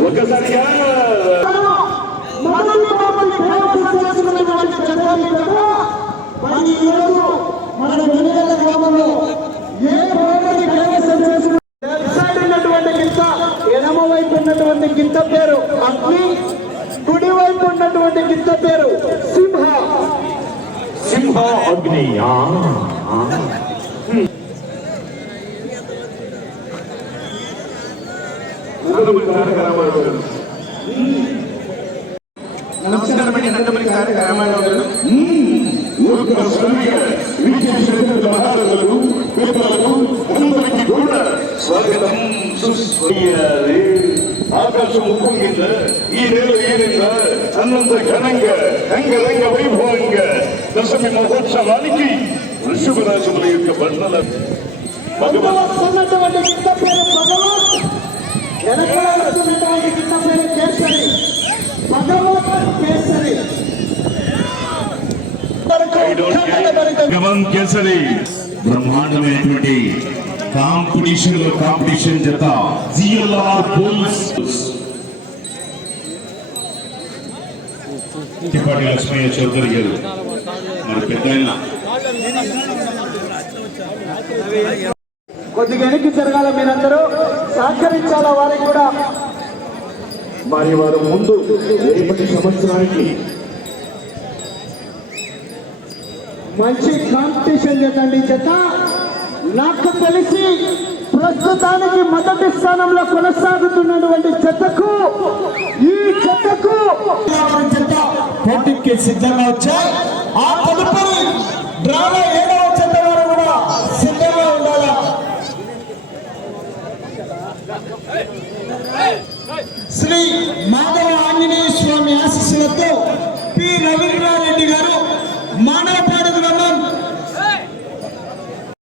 ఒకసారిగా కదా మరి ఈరోజు మన వెనుగల గ్రామంలో ఏ భూమిని కైవసం చేసుకున్న లెఫ్ట్ సైడ్ ఉన్నటువంటి గింత ఎడమ వైపు ఉన్నటువంటి గింత పేరు అగ్ని కుడి వైపు ఉన్నటువంటి గింత పేరు సింహ. సింహ అగ్ని. ఆ, ఆ. నందమూరి తారక రామారావు గారు. నమస్కారమండి నందమూరి తారక రామారావు గారు ఊరుకున్న శ్రమిక విజయశంకర మహారాజులకు పెద్దలకు అందరికీ కూడా స్వాగతం సుస్వాగతం. ఆకాశం ఉప్పొంగింద ఈ నేల ఏనింద అన్నంత ఘనంగా అంగరంగ వైభవంగా దశమి మహోత్సవానికి వృషభరాజుల యొక్క బండల భగవంతు గమన్ కేసరి బ్రహ్మాండమైనటువంటి కాంపిటీషన్లో కాంపిటీషన్ జత. జిఎల్ఆర్ బుల్స్ తిప్పాటి లక్ష్మయ్య చౌదరి గారు మన పెద్ద కొద్దిగా వెనక్కి జరగాల మీరందరూ. సహకరించాలా వారికి కూడా? మరి వారు ముందు రేపటి సంవత్సరానికి మంచి కాంపిటీషన్ చేద్దండి జత. నాకు తెలిసి ప్రస్తుతానికి మొదటి స్థానంలో కొనసాగుతున్నటువంటి జతకు ఈ జతకు జత పోటీకి సిద్ధంగా వచ్చాయి. ఆ తదుపరి డ్రామా ఏడవ జత వారు కూడా సిద్ధంగా ఉండాలా? శ్రీ మాధవ